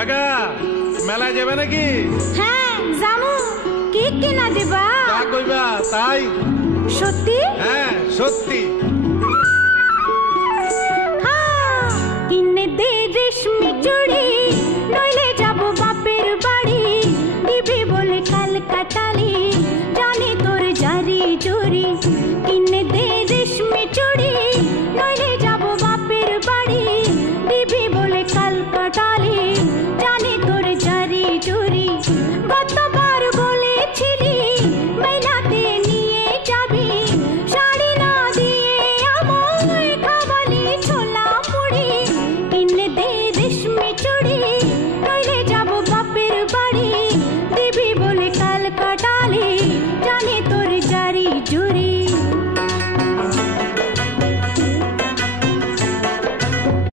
মেঘা মেলায় যাবে নাকি? হ্যাঁ জামু। কি কিনা দিবা? তা কইবা তাই। সত্যি? হ্যাঁ সত্যি।